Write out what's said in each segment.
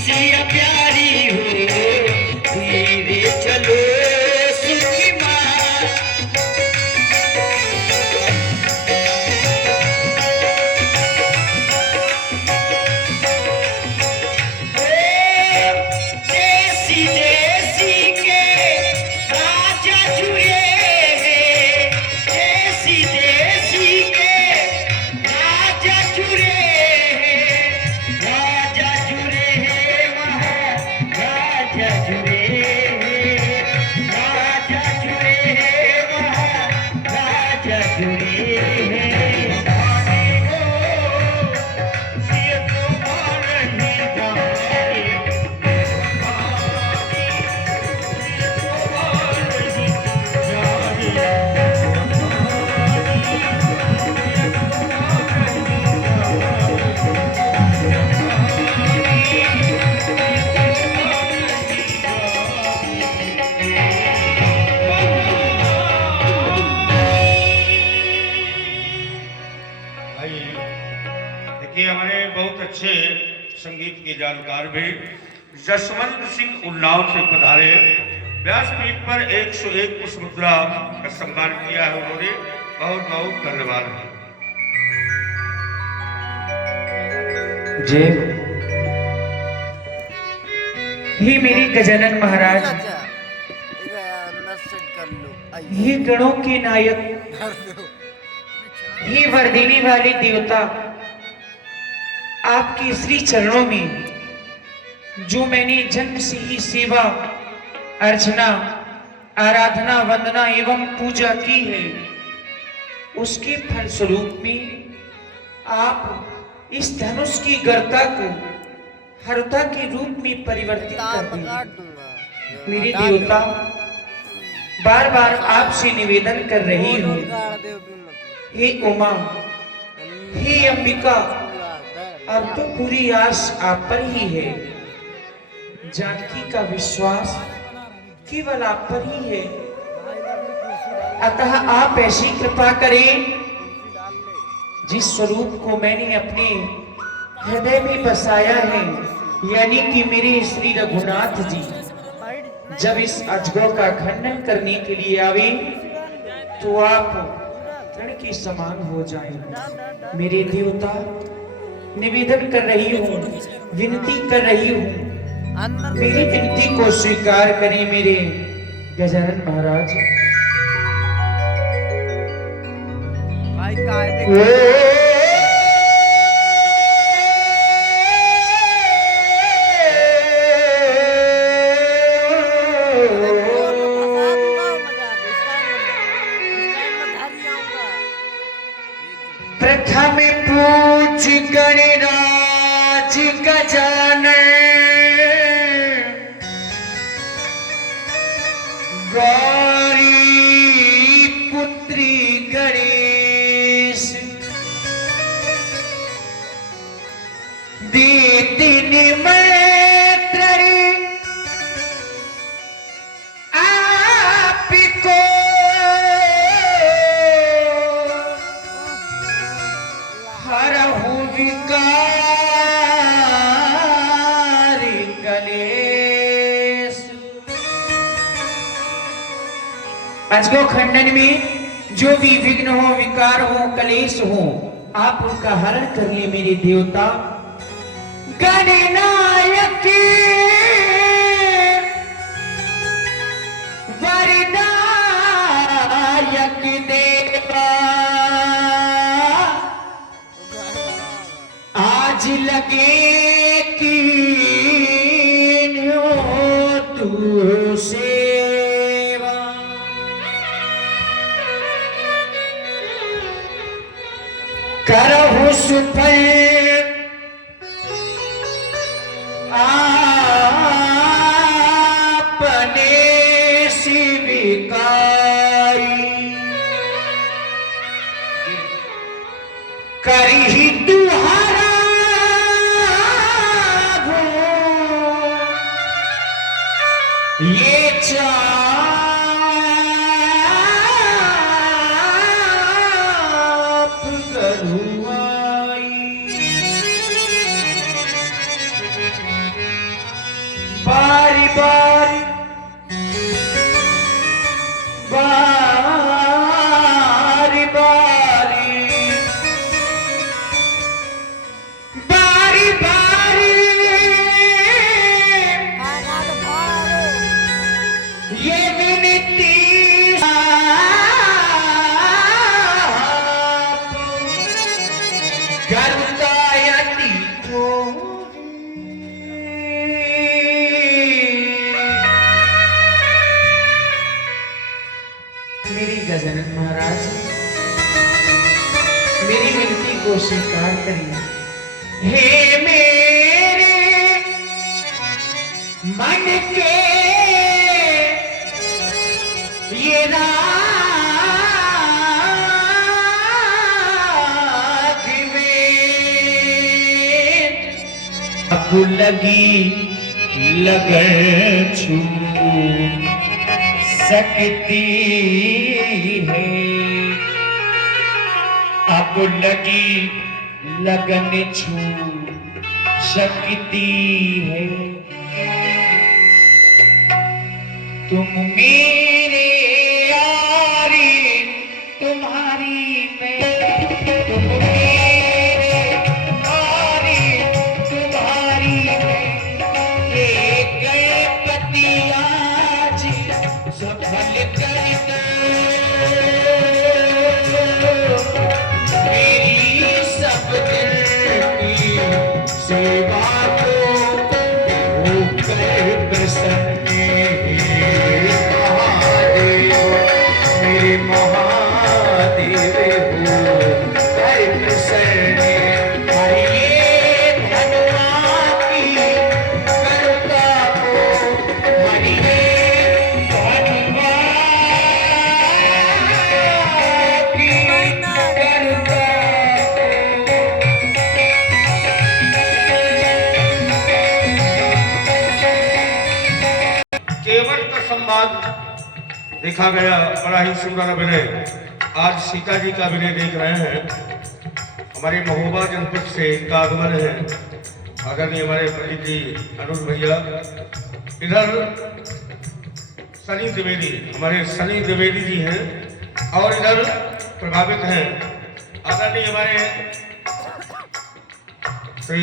सिया प्यारी हो धीरे चलो सुखी माँ। देसी देसी के राजा जुए हैं, देसी देसी के राजा जुए हैं, राजा जुए हैं वहाँ राजा जुए हैं, राजा जुए हैं वहाँ राजा जुए हैं। आने को ये तो मान नहीं जाए, भाई देखिए हमारे बहुत अच्छे संगीत के जानकार भी जसवंत सिंह उन्नाव से पधारे, व्यासपीठ पर 101 पुष्प मुद्रा का सम्मान किया है उन्होंने, बहुत बहुत धन्यवाद। जय ही मेरी गजानन महाराज, ही गणों के नायक, ही वर्दिनी वाले देवता, आपके श्री चरणों में जो मैंने जन्म से ही सेवा अर्चना आराधना वंदना एवं पूजा की है, उसके फलस्वरूप में आप इस धनुष की गर्ता को हरता के रूप में परिवर्तित कर दें। मेरे देवता बार बार आपसे निवेदन कर रही हूँ, हे उमा, हे अंबिका, अब तो पूरी आस आप पर ही है। जानकी का विश्वास केवल आप पर ही है, अतः आप ऐसी कृपा करें जिस स्वरूप को मैंने अपने हृदय में बसाया है, यानी कि मेरे श्री रघुनाथ जी जब इस अजगर का खंडन करने के लिए आवे तो आप तृण के समान हो जाएं। मेरे देवता निवेदन कर रही हूँ, विनती कर रही हूँ, मेरी विनती को स्वीकार करें मेरे गजानन महाराज। प्रथम पूज गणराज गजानन, गौरी पुत्री गणेश, देती निमंत्रण आपको, हरहु विकार कलेश। अजगो खंडन में जो भी विघ्न हो, विकार हो, कलेश हो, आप उनका हरण कर ले मेरे देवता। गणनायक वरदायक देवा, आज लगे कि हो तू सेवा। करहु सुफल आपने शिविकाई, करही तुहारा ये चाप गरुआई। स्वीकार करिए। हे मेरे मन के ये राघवेंद्र, अब लगी लगन छू सकती है, अब लगी लगन छू सकती है। तुम मेरे यारी तुम्हारी मैं, तुम मेरे यारी तुम्हारी मैं, ये गणपति आज सफल कर दो मेरी सब दिल की सेवा को होकर प्रसन्न महादेव, मेरे महादेव होकर प्रसन्न। हरिये धनुआ की करुणा को, हरिये धनुआ की करुणा केवट का संवाद देखा गया, बड़ा ही सुंदर अभिनय। आज सीता जी का अभिनय देख रहे हैं। हमारे महोबा जनपद से इनका आगमन है। आदरणीय हमारे पंडित जी अनुज भैया, इधर सनी द्विवेदी, हमारे सनी द्विवेदी जी हैं, और इधर प्रभावित हैं आदरणीय हमारे श्री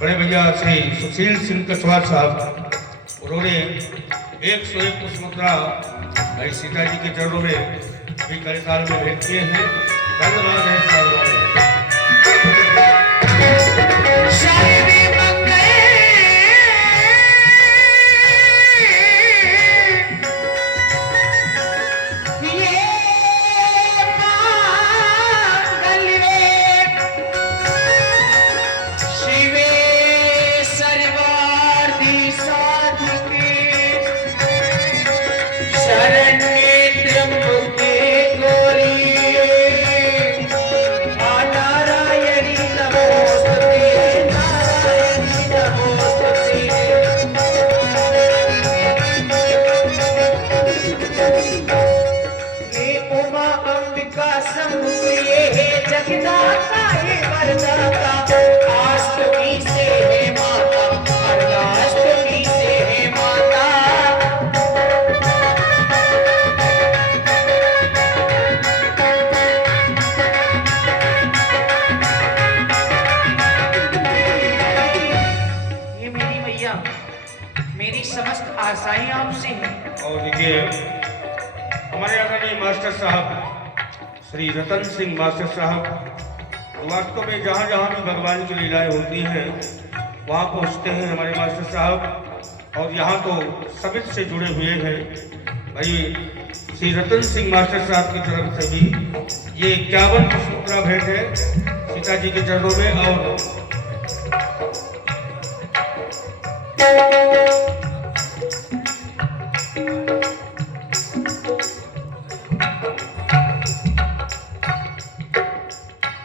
बड़े भैया श्री सुशील सिंह कछवार साहब। उन्होंने 101 पुष्पमुद्रा भाई सीता जी के चरणों में अभी कार्यकाल में भेंट किए हैं। धन्यवाद है साहब। शायरी मंगल ये मांगल शिवे सर्वार्थ साधिके शरण्ये त्र्यंबके गौरी नारायणी नमोस्तुते, नारायणी नमोस्तुते। हे उमा अंबिका शंभुप्रिय, हे जगदाता, हे वरदाता, अष्टमी से हे माता, अष्टमी से हे माता। ये मेरी मैया, मेरी समस्त आशाएं आपसे हैं। और देखिए हमारे आदरणीय मास्टर साहब श्री रतन सिंह मास्टर साहब, वास्तव में जहाँ जहाँ भी भगवान की लीलाएं होती हैं वहाँ पहुँचते हैं हमारे मास्टर साहब, और यहाँ तो सबित से जुड़े हुए हैं। भाई श्री रतन सिंह मास्टर साहब की तरफ से भी ये 51 पुष्पमुद्रा भेंट है सीता जी के चरणों में।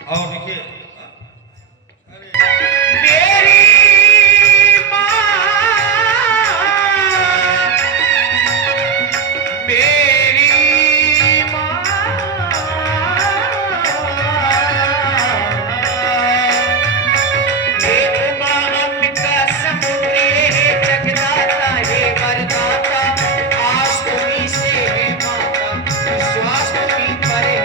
और देखिए मेरी माँ, मेरी माँ, हे उमा अंबिका शंभुप्रिय, हे जगदाता, हे वरदाता, अष्टमी से हे माता, विश्वाष्टमी पर हे।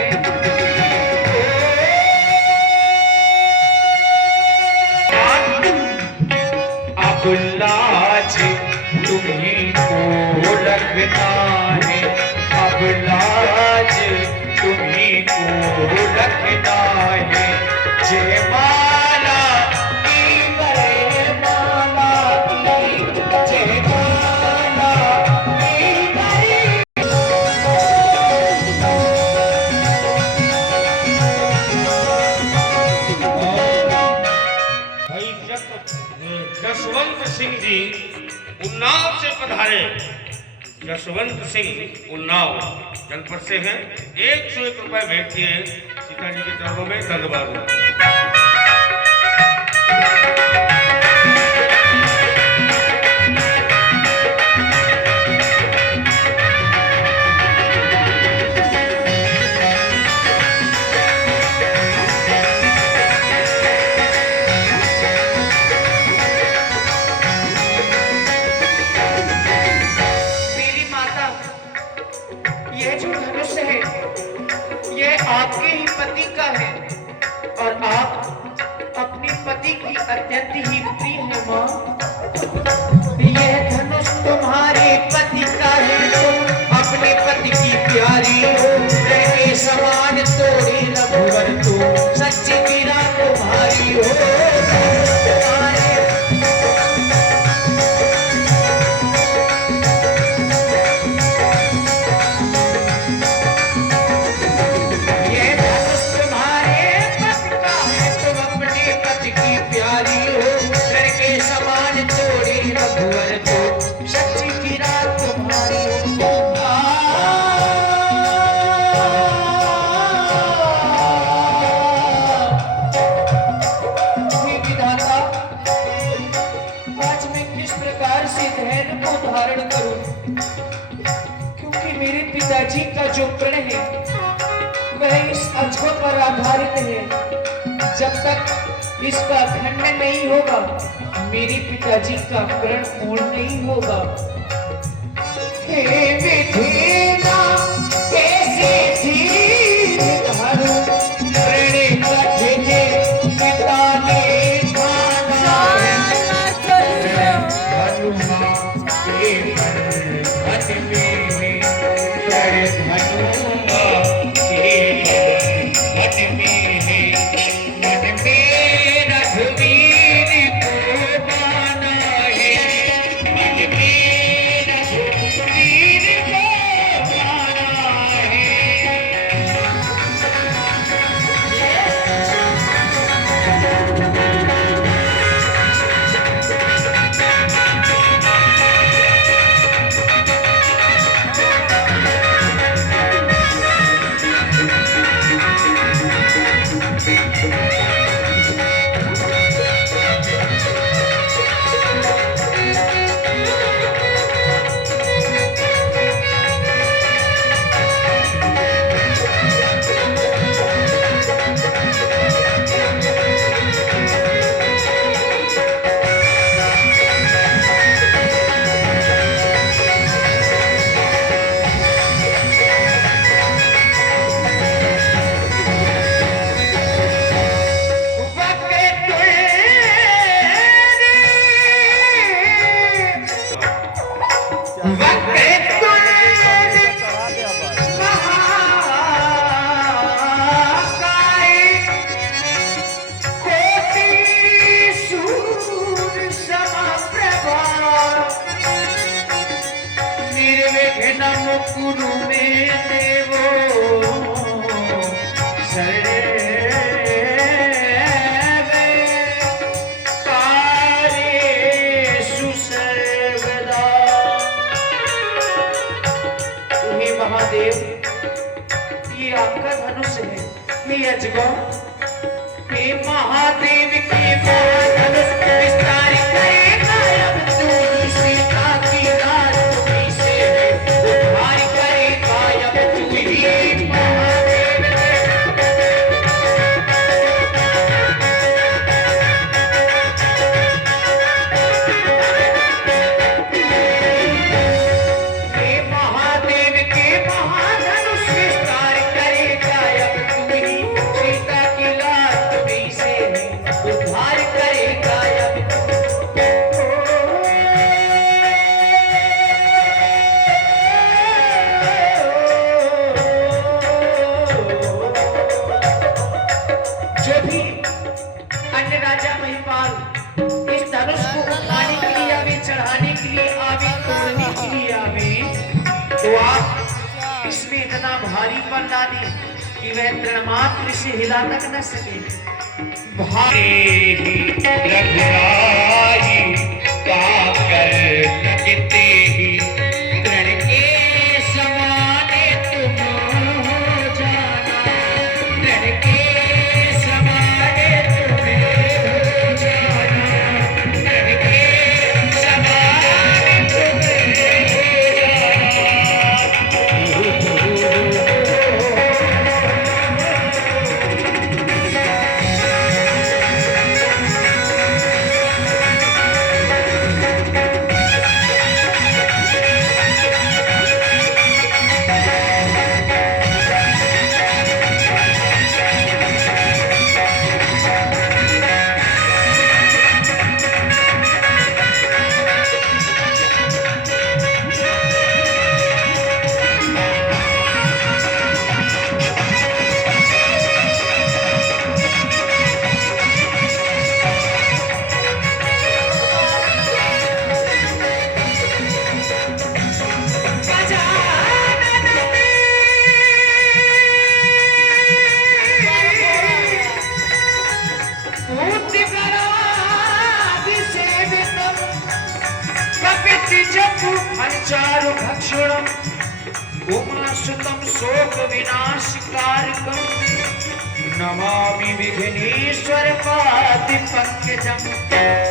अब लाज तुम्हीं को रखना है, अब लाज तुम्हीं को रखना है। जय माला की जय माला की, जय माला की जय। जसवंत सिंह जी उन्नाव से पधारे। जसवंत सिंह उन्नाव जनपद से हैं। 101 रुपए भेंट किए सीता जी के चरणों में। धन्यवाद। आपके ही पति का है और आप अपने पति की अत्यंत ही प्रिय है माँ। यह धनुष तुम्हारे पति का है, तुम अपने पति की प्यारी हो। के समान तोड़े रघुवर तो सच्ची गिरा तुम्हारी हो। पिताजी का जो प्रण है वह इस अजगर पर आधारित है। जब तक इसका खंडन नहीं होगा मेरे पिताजी का प्रण पूर्ण नहीं होगा। हे विधेना कैसे धीर धरो प्रण कठिने पिता ने ठाना हनुमान के मन में महादेव के धनुष विस्तार करेगा अब तू सीता की रात से उद्धार करेगा अब तू ही महादेव। हे महादेव के महाधनुष विस्तार करेगा अब तू ही सीता की लात से उद्धार करेगा अब जो भी अन्य राजा महिपाल इस धनुष को उठाने के लिए आवे, चढ़ाने के लिए आवे, तोड़ने के लिए आवे, तो आप इसमें इतना भारी बल डालें कि वह तृणमात्र से हिला तक न सके। भारी रघुराई चारु भक्षणम उमासुतम शोक विनाशकारकम नमामि विघ्नेश्वर पाति पंकजम।